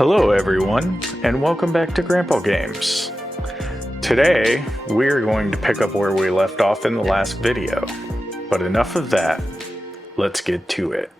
Hello everyone, and welcome back to Grandpa Games. Today, we're going to pick up where we left off in the last video. But enough of that, let's get to it.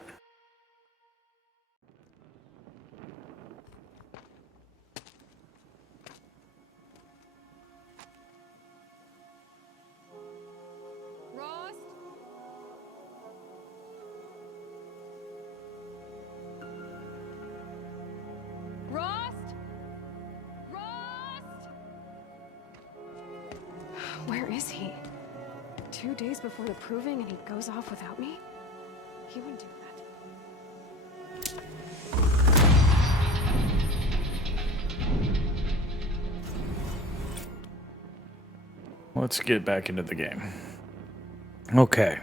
Where is he? 2 days before the proving and he goes off without me? He wouldn't do that. Let's get back into the game. Okay.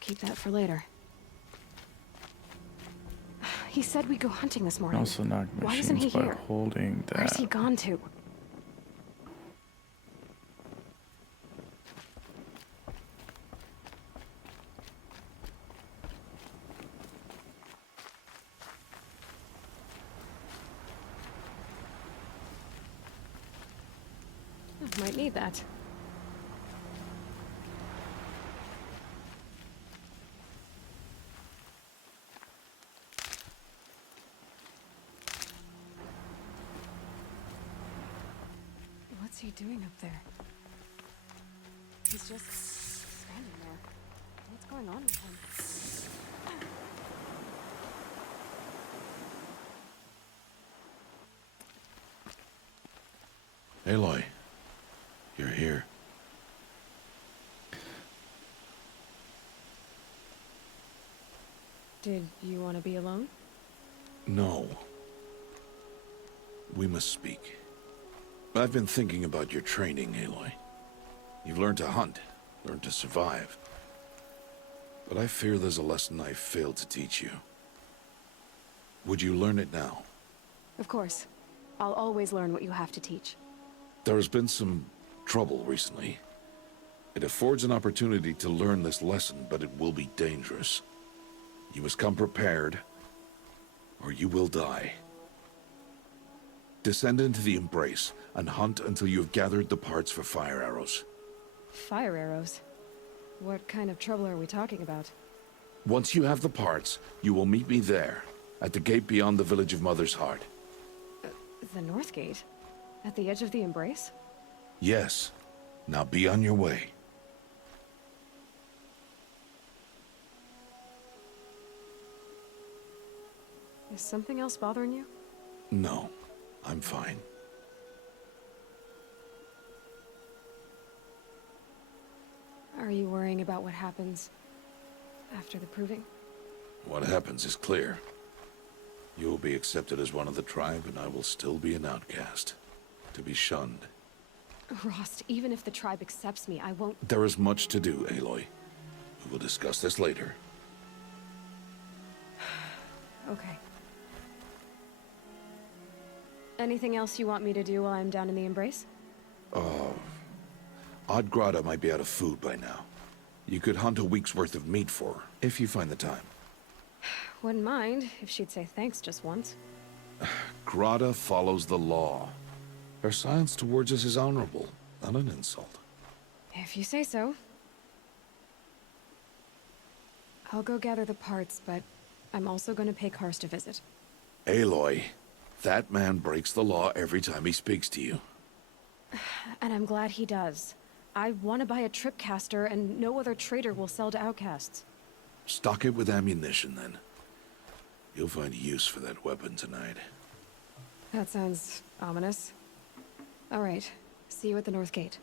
Keep that for later. He said we go hunting this morning. Also knock Why isn't he machines by here? holding that. Where's he gone to? I might need that. What's he doing up there? He's just standing there. What's going on with him? Aloy, you're here. Did you want to be alone? No. We must speak. I've been thinking about your training, Aloy. You've learned to hunt, learned to survive. But I fear there's a lesson I failed to teach you. Would you learn it now? Of course. I'll always learn what you have to teach. There has been some trouble recently. It affords an opportunity to learn this lesson, but it will be dangerous. You must come prepared, or you will die. Descend into the Embrace, and hunt until you have gathered the parts for fire arrows. Fire arrows? What kind of trouble are we talking about? Once you have the parts, you will meet me there, at the gate beyond the village of Mother's Heart. The North Gate? At the edge of the Embrace? Yes. Now be on your way. Is something else bothering you? No, I'm fine. Are you worrying about what happens after the proving? What happens is clear. You will be accepted as one of the tribe, and I will still be an outcast. To be shunned. Rost, even if the tribe accepts me, I won't... There is much to do, Aloy. We will discuss this later. Okay. Anything else you want me to do while I'm down in the Embrace? Odd Grata might be out of food by now. You could hunt a week's worth of meat for her, if you find the time. Wouldn't mind if she'd say thanks just once. Grata follows the law. Her silence towards us is honorable, not an insult. If you say so. I'll go gather the parts, but I'm also going to pay Karst a visit. Aloy, that man breaks the law every time he speaks to you. And I'm glad he does. I want to buy a tripcaster, and no other trader will sell to outcasts. Stock it with ammunition, then. You'll find use for that weapon tonight. That sounds ominous. All right. See you at the North Gate.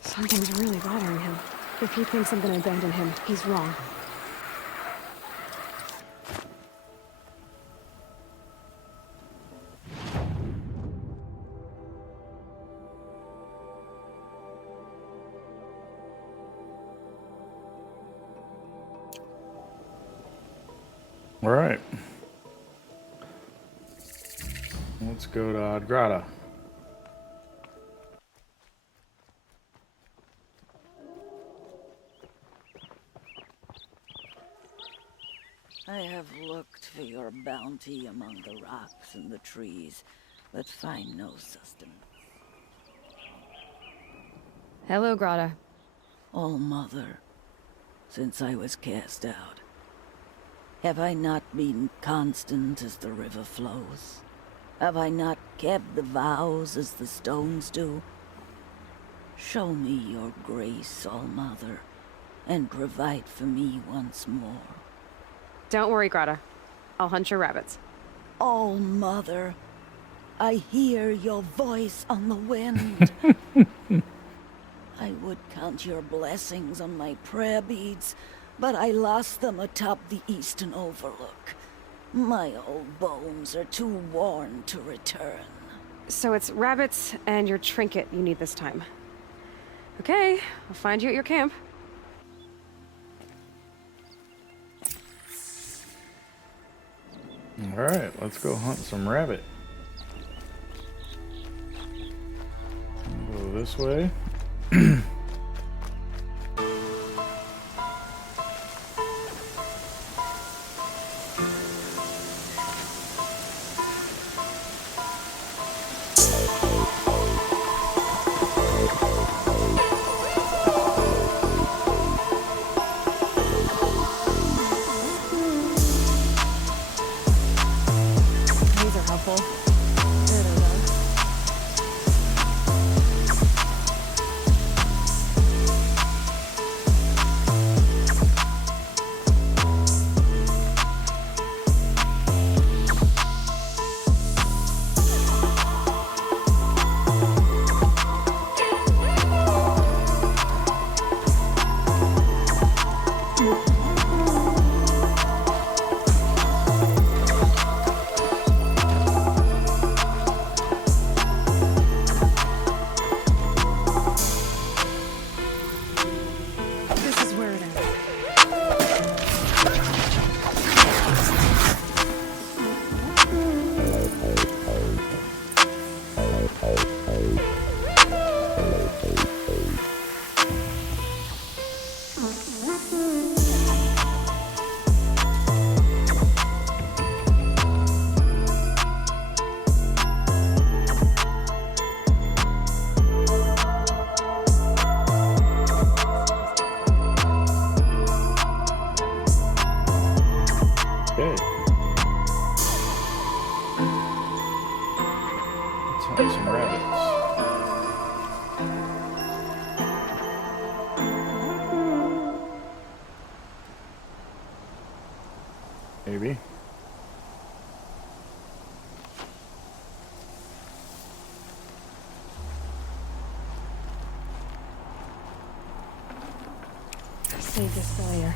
Something's really bothering him. If he thinks I'm gonna abandon him, he's wrong. All right. Let's go to Adgrata. I have looked for your bounty among the rocks and the trees, but find no sustenance. Hello, Grata. All Mother, since I was cast out, have I not been constant as the river flows? Have I not kept the vows as the stones do? Show me your grace, All Mother, and provide for me once more. Don't worry, Grata. I'll hunt your rabbits. All Mother, I hear your voice on the wind. I would count your blessings on my prayer beads, but I lost them atop the eastern overlook. My old bones are too worn to return. So it's rabbits and your trinket you need this time. Okay, I'll find you at your camp. All right, let's go hunt some rabbit. Go this way. These are helpful. There they go. This is where it ends. Okay. Let's hunt some rabbits. Maybe. Save this for later.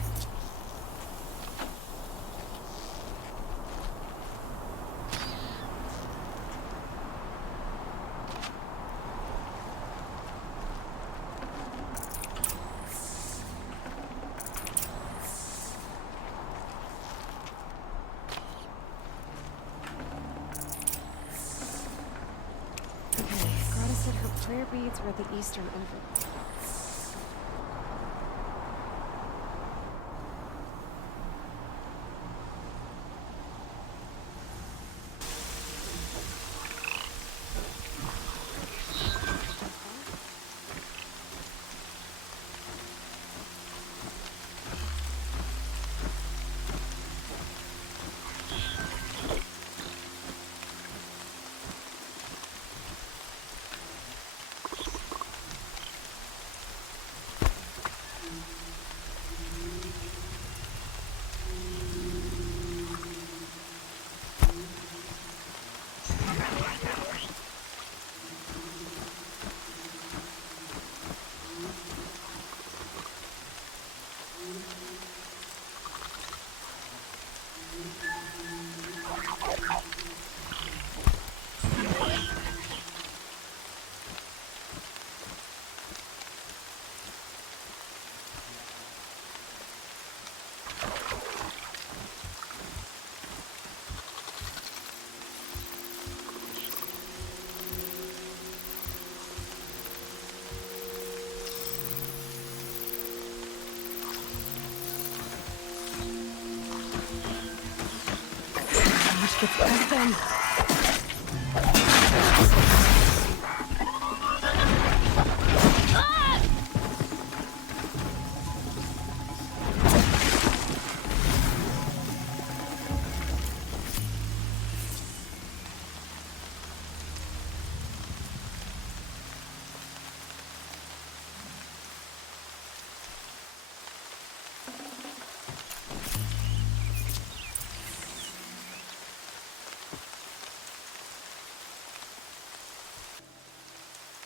Okay, Grata said her prayer beads were at the eastern overlook. It's past them.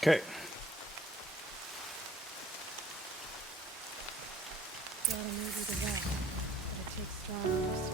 Okay. Water may be the well, but it takes strong force.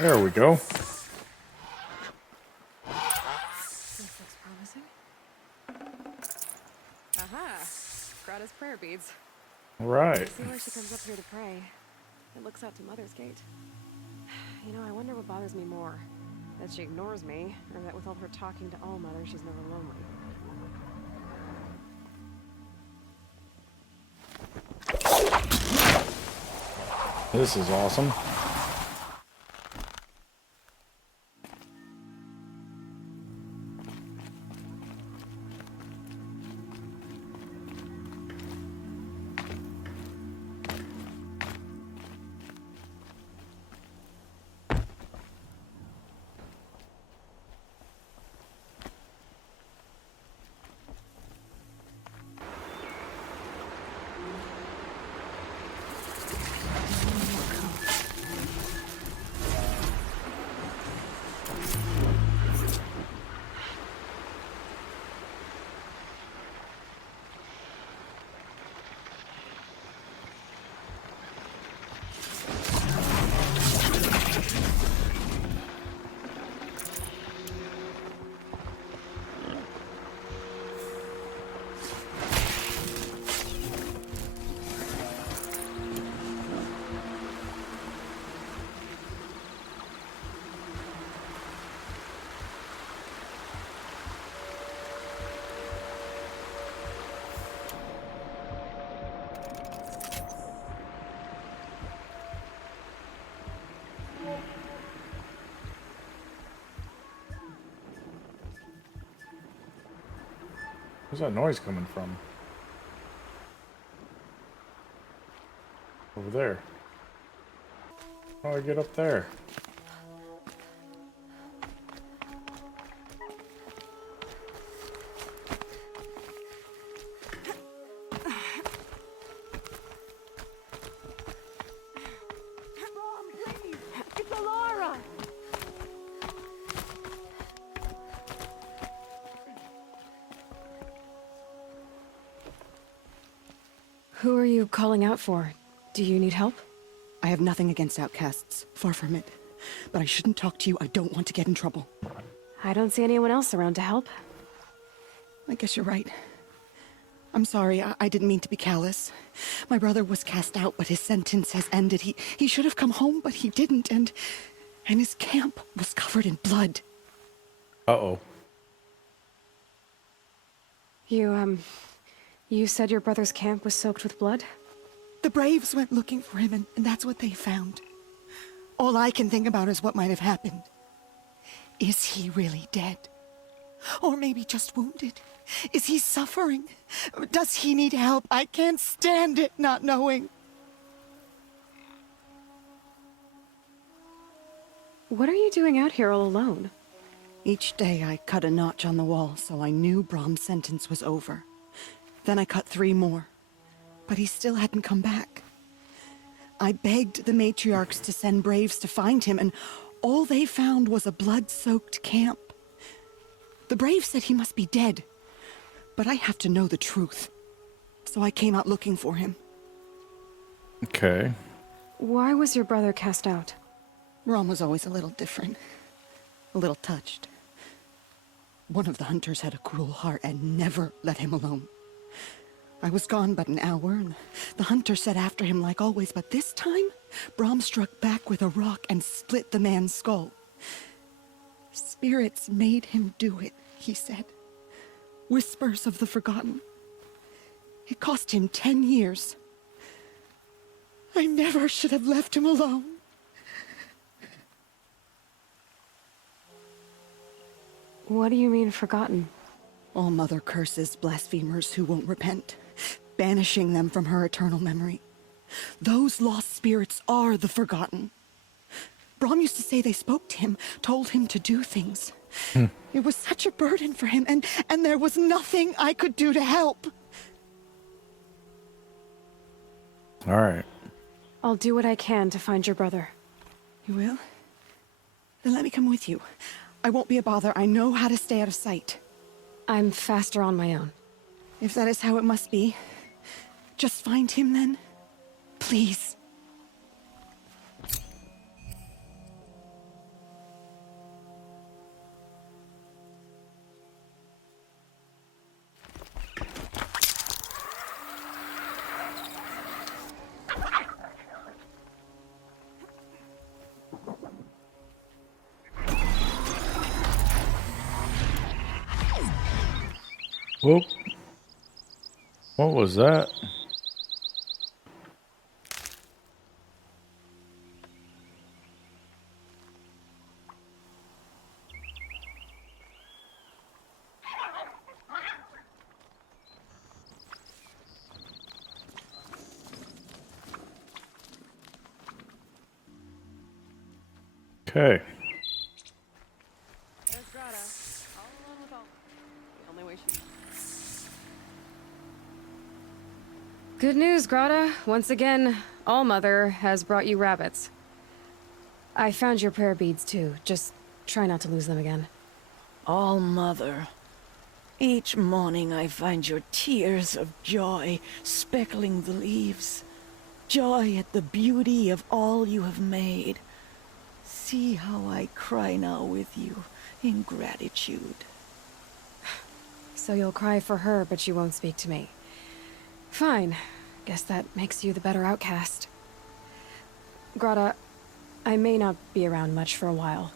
There we go. This looks promising. Aha! Greta's prayer beads. Right. See why she comes up here to pray. It looks out to Mother's Gate. You know, I wonder what bothers me more. That she ignores me, or that with all her talking to All-Mother, she's never lonely. This is awesome. Where's that noise coming from? Over there. How do I get up there? Who are you calling out for? Do you need help? I have nothing against outcasts. Far from it. But I shouldn't talk to you. I don't want to get in trouble. I don't see anyone else around to help. I guess you're right. I'm sorry. I didn't mean to be callous. My brother was cast out, but his sentence has ended. He should have come home, but he didn't. And his camp was covered in blood. Uh-oh. You said your brother's camp was soaked with blood? The Braves went looking for him, and that's what they found. All I can think about is what might have happened. Is he really dead? Or maybe just wounded? Is he suffering? Does he need help? I can't stand it not knowing. What are you doing out here all alone? Each day I cut a notch on the wall so I knew Brom's sentence was over. Then I cut 3 more, but he still hadn't come back. I begged the matriarchs to send braves to find him, and all they found was a blood-soaked camp. The braves said he must be dead, but I have to know the truth. So I came out looking for him. Okay. Why was your brother cast out? Brom was always a little different. A little touched. One of the hunters had a cruel heart and never let him alone. I was gone but an hour, and the hunter set after him like always, but this time, Brom struck back with a rock and split the man's skull. Spirits made him do it, he said. Whispers of the forgotten. It cost him 10 years. I never should have left him alone. What do you mean, forgotten? All-Mother curses blasphemers who won't repent, banishing them from her eternal memory. Those lost spirits are the forgotten. Brom used to say they spoke to him, told him to do things. It was such a burden for him, and there was nothing I could do to help. All right. I'll do what I can to find your brother. You will? Then let me come with you. I won't be a bother. I know how to stay out of sight. I'm faster on my own. If that is how it must be, just find him then. Please. Whoop. What was that? Okay. There's Grata, all alone with all. The only way she... Good news, Grata. Once again, All-Mother has brought you rabbits. I found your prayer beads, too. Just try not to lose them again. All-Mother, each morning I find your tears of joy speckling the leaves. Joy at the beauty of all you have made. See how I cry now with you in gratitude. So you'll cry for her, but you won't speak to me. Fine. Guess that makes you the better outcast. Grata, I may not be around much for a while.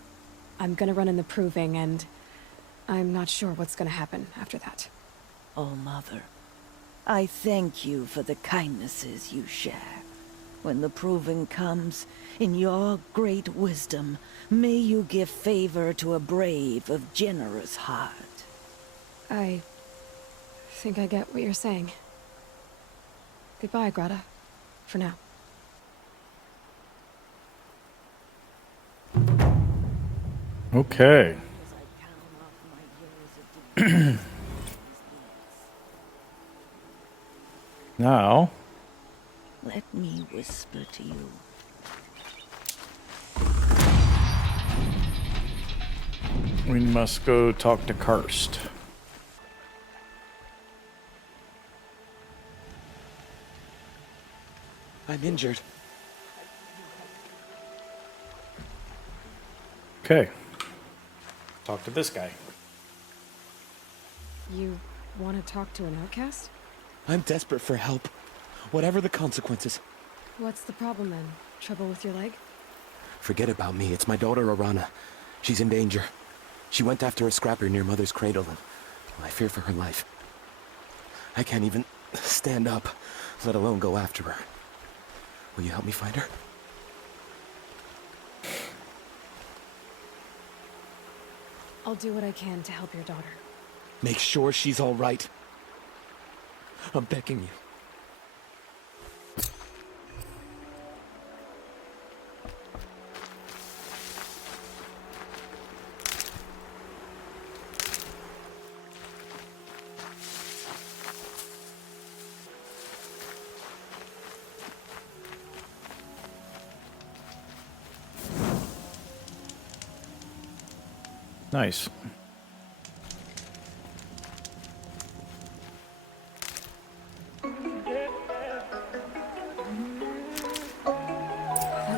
I'm gonna run in the proving, and I'm not sure what's gonna happen after that. Oh, Mother, I thank you for the kindnesses you share. When the proving comes, in your great wisdom, may you give favor to a brave of generous heart. I think I get what you're saying. Goodbye, Grata. For now. Okay. Now, Let me whisper to you. we must go talk to Karst. I'm injured. Okay. Talk to this guy. You want to talk to an outcast? I'm desperate for help. Whatever the consequences. What's the problem then? Trouble with your leg? Forget about me. It's my daughter, Arana. She's in danger. She went after a scrapper near Mother's cradle, and I fear for her life. I can't even stand up, let alone go after her. Will you help me find her? I'll do what I can to help your daughter. Make sure she's all right. I'm begging you. Nice. That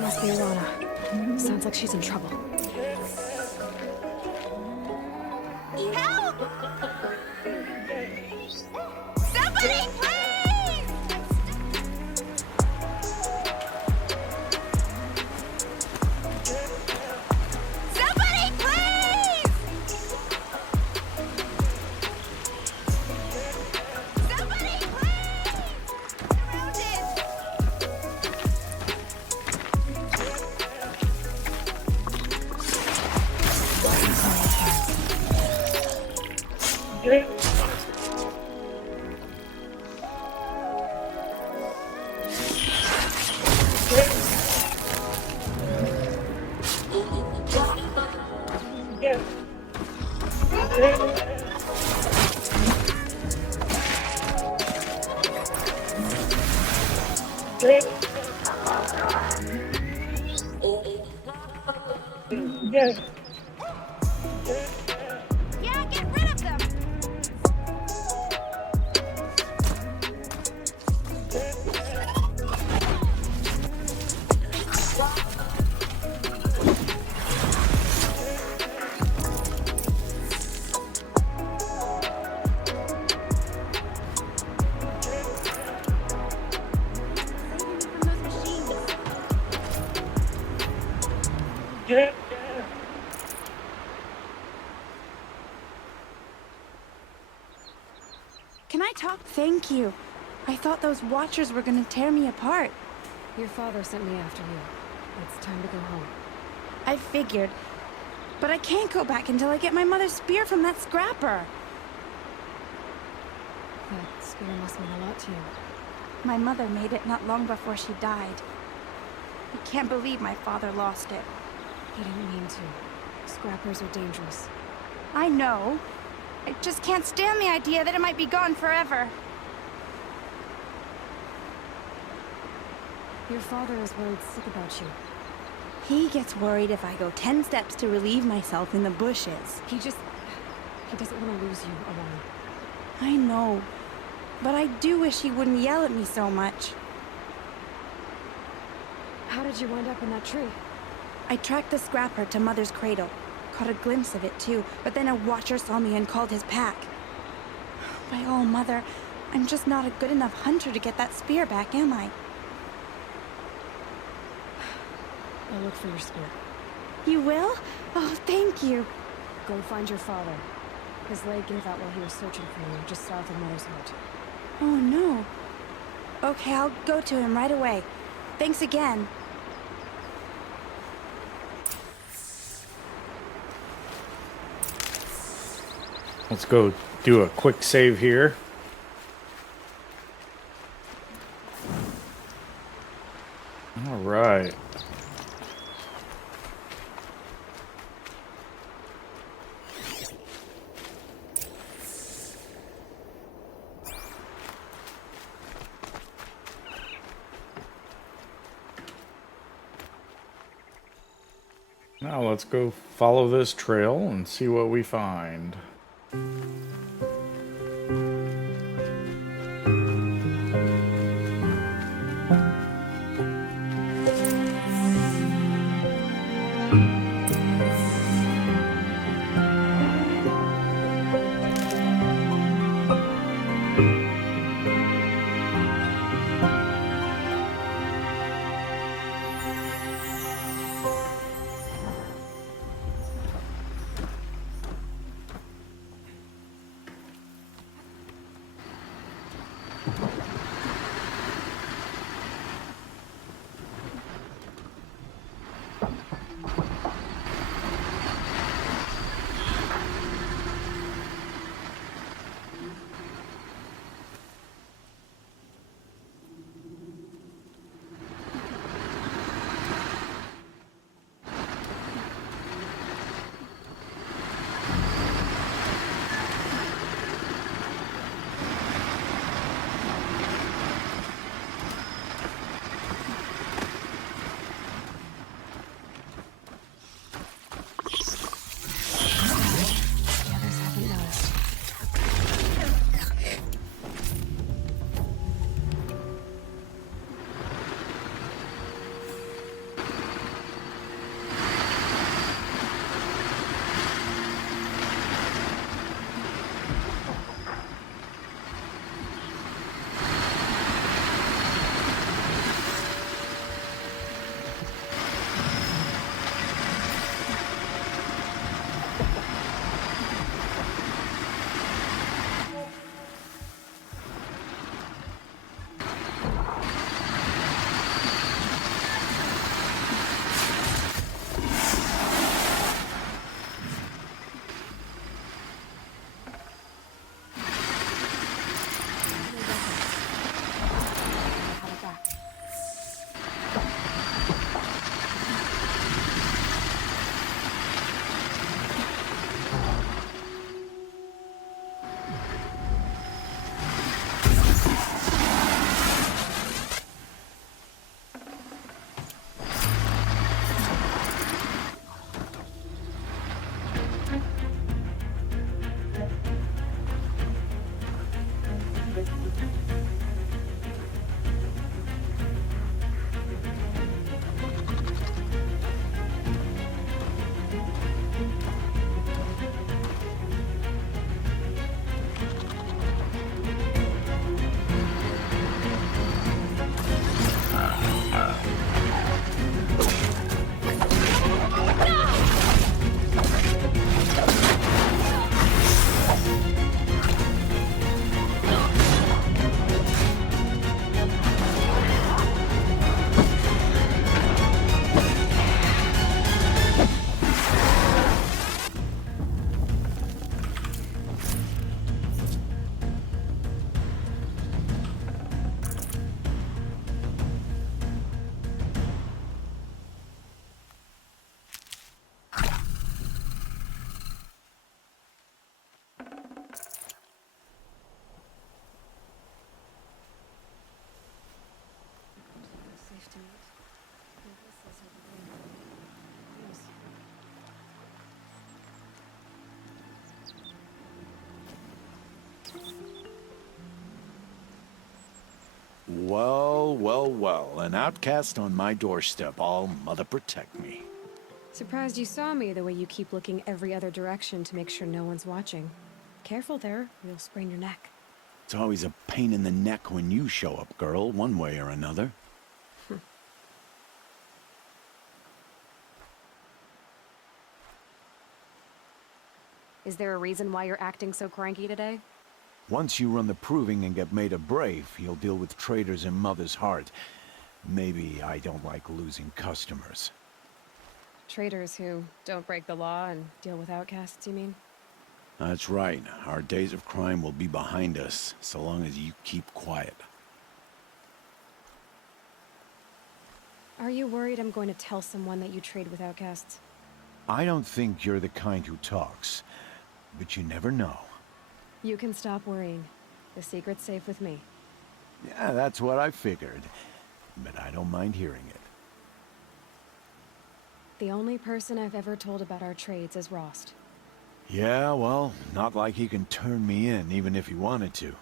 must be Alana. Sounds like she's in trouble. Help! Somebody, please! Somebody, please! Somebody, please! Surrounded! Yeah, get rid of them! Save me from those machines. Can I talk? Thank you. I thought those watchers were gonna tear me apart. Your father sent me after you. It's time to go home. I figured. But I can't go back until I get my mother's spear from that scrapper. That spear must mean a lot to you. My mother made it not long before she died. I can't believe my father lost it. He didn't mean to. Scrappers are dangerous. I know. I just can't stand the idea that it might be gone forever. Your father is worried sick about you. He gets worried if I go 10 steps to relieve myself in the bushes. He doesn't want to lose you alone. I know. But I do wish he wouldn't yell at me so much. How did you wind up in that tree? I tracked the scrapper to Mother's cradle. Caught a glimpse of it too, but then a watcher saw me and called his pack. By all, Mother, I'm just not a good enough hunter to get that spear back, am I? I'll look for your spear. You will? Oh, thank you. Go find your father. His leg gave out while he was searching for you, just south of Mother's hut. Oh, no. Okay, I'll go to him right away. Thanks again. Let's go do a quick save here. All right. Now let's go follow this trail and see what we find. Well, well, well. An outcast on my doorstep. All mother protect me. Surprised you saw me the way you keep looking every other direction to make sure no one's watching. Careful there, you'll sprain your neck. It's always a pain in the neck when you show up, girl, one way or another. Is there a reason why you're acting so cranky today? Once you run the proving and get made a brave, you'll deal with traitors in Mother's heart. Maybe I don't like losing customers. Traitors who don't break the law and deal with outcasts, you mean? That's right. Our days of crime will be behind us, so long as you keep quiet. Are you worried I'm going to tell someone that you trade with outcasts? I don't think you're the kind who talks, but you never know. You can stop worrying. The secret's safe with me. Yeah, that's what I figured, but I don't mind hearing it. The only person I've ever told about our trades is Rost. Yeah, well, not like he can turn me in, even if he wanted to.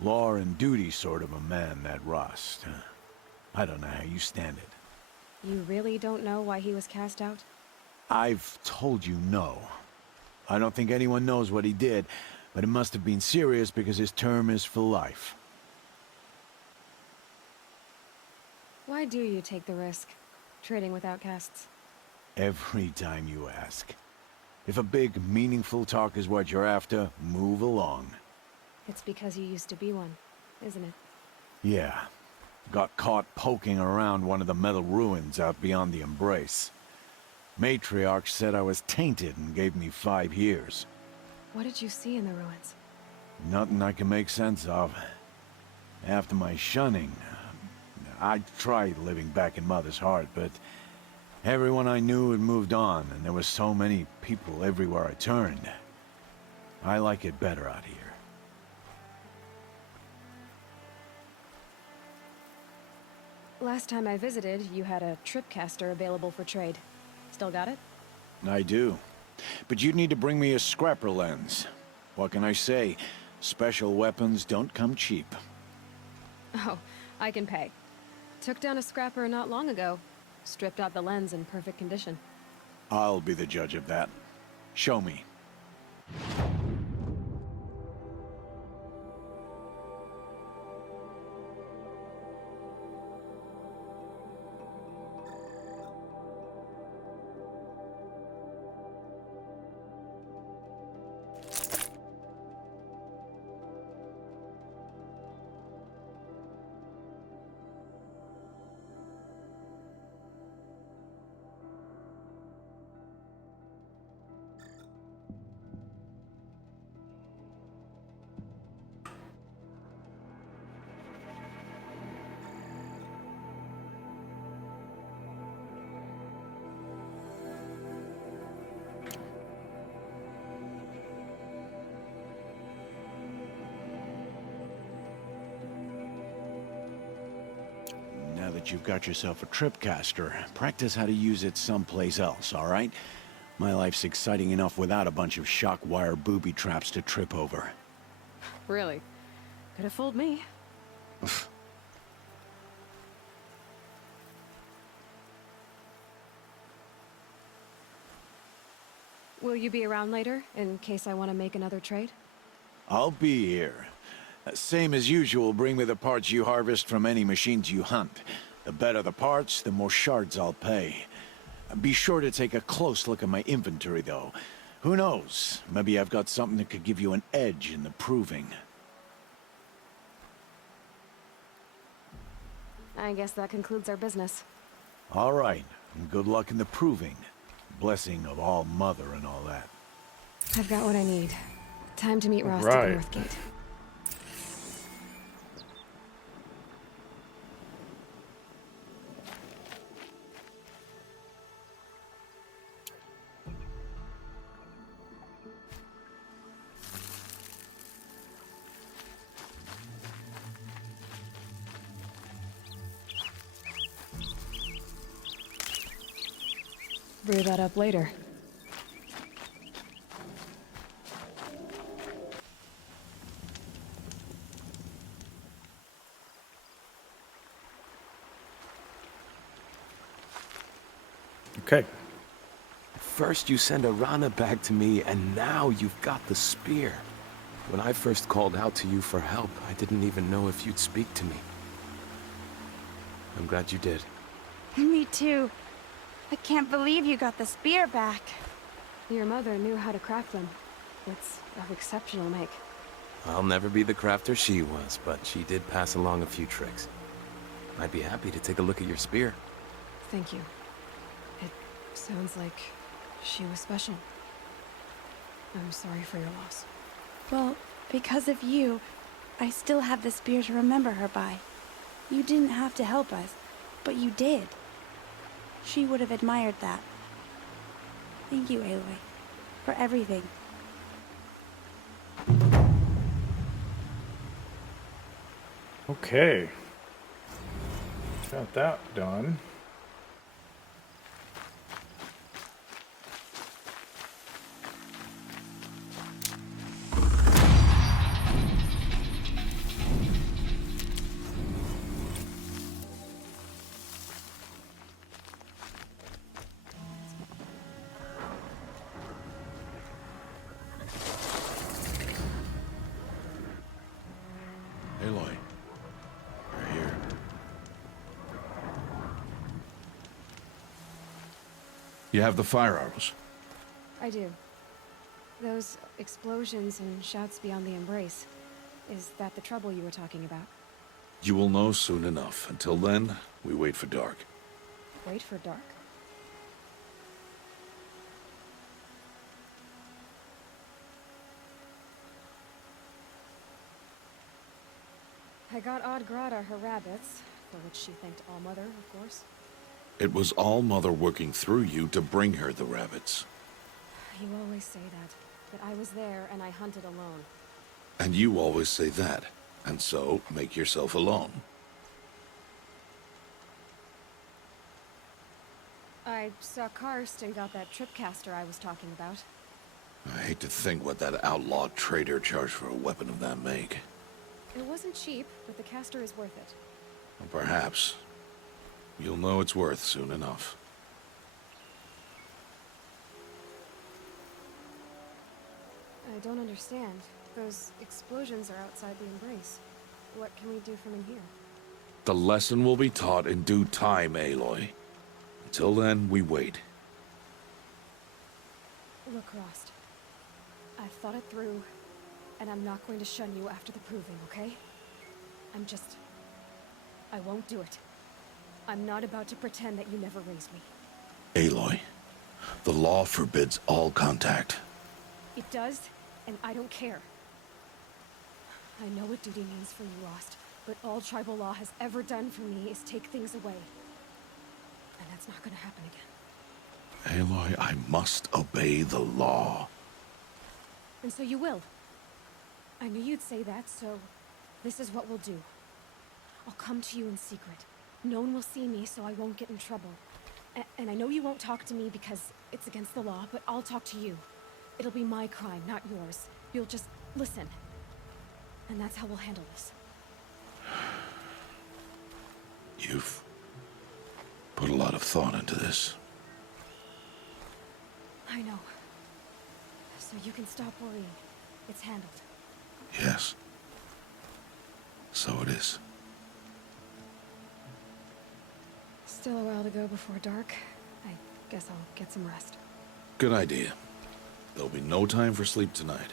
Law and duty sort of a man, that Rost. I don't know how you stand it. You really don't know why he was cast out? I've told you no. I don't think anyone knows what he did, but it must have been serious because his term is for life. Why do you take the risk, trading with outcasts? Every time you ask. If a big, meaningful talk is what you're after, move along. It's because you used to be one, isn't it? Yeah. Got caught poking around one of the metal ruins out beyond the Embrace. Matriarch said I was tainted and gave me 5 years. What did you see in the ruins? Nothing I can make sense of. After my shunning, I tried living back in Mother's heart, but everyone I knew had moved on, and there were so many people everywhere I turned. I like it better out here. Last time I visited, you had a tripcaster available for trade. Still got it? I do. But you'd need to bring me a scrapper lens. What can I say? Special weapons don't come cheap. Oh, I can pay. Took down a scrapper not long ago. Stripped out the lens in perfect condition. I'll be the judge of that. Show me. Now that you've got yourself a tripcaster, practice how to use it someplace else, all right? My life's exciting enough without a bunch of shock wire booby traps to trip over. Really? Could have fooled me. Will you be around later, in case I want to make another trade? I'll be here. Same as usual, bring me the parts you harvest from any machines you hunt. The better the parts, the more shards I'll pay. Be sure to take a close look at my inventory, though. Who knows? Maybe I've got something that could give you an edge in the proving. I guess that concludes our business. All right, and good luck in the proving. Blessing of all mother and all that. I've got what I need. Time to meet Rost Right. at Northgate. Brew that up later. First you send Arana back to me, and now you've got the spear. When I first called out to you for help, I didn't even know if you'd speak to me. I'm glad you did. Me too. I can't believe you got the spear back. Your mother knew how to craft them. It's of exceptional make. I'll never be the crafter she was, but she did pass along a few tricks. I'd be happy to take a look at your spear. Thank you. It sounds like she was special. I'm sorry for your loss. Well, because of you, I still have the spear to remember her by. You didn't have to help us, but you did. She would have admired that. Thank you, Aloy, for everything. Okay. Got that done. Aloy, you're here. You have the fire arrows. I do. Those explosions and shouts beyond the embrace. Is that the trouble you were talking about? You will know soon enough. Until then, we wait for dark. Wait for dark. I got Odd Grata her rabbits, for which she thanked All-Mother, of course. It was All-Mother working through you to bring her the rabbits. You always say that, but I was there and I hunted alone. And you always say that. And so, make yourself alone. I saw Karst and got that tripcaster I was talking about. I hate to think what that outlaw trader charged for a weapon of that make. It wasn't cheap, but the caster is worth it. Or perhaps. You'll know it's worth soon enough. I don't understand. Those explosions are outside the embrace. What can we do from in here? The lesson will be taught in due time, Aloy. Until then, we wait. Look, Rost. I've thought it through, and I'm not going to shun you after the proving, okay? I won't do it. I'm not about to pretend that you never raised me. Aloy, the law forbids all contact. It does, and I don't care. I know what duty means for you, Rost, but all tribal law has ever done for me is take things away. And that's not gonna happen again. Aloy, I must obey the law. And so you will. I knew you'd say that, so this is what we'll do. I'll come to you in secret. No one will see me, so I won't get in trouble. And I know you won't talk to me because it's against the law, but I'll talk to you. It'll be my crime, not yours. You'll just listen. And that's how we'll handle this. You've put a lot of thought into this. I know. So you can stop worrying. It's handled. Yes. So it is. Still a while to go before dark. I guess I'll get some rest. Good idea. There'll be no time for sleep tonight.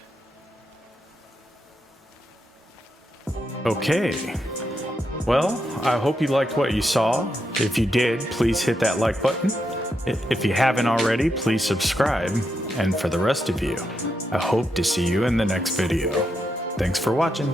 Okay. Well, I hope you liked what you saw. If you did, please hit that like button. If you haven't already, please subscribe. And for the rest of you, I hope to see you in the next video. Thanks for watching.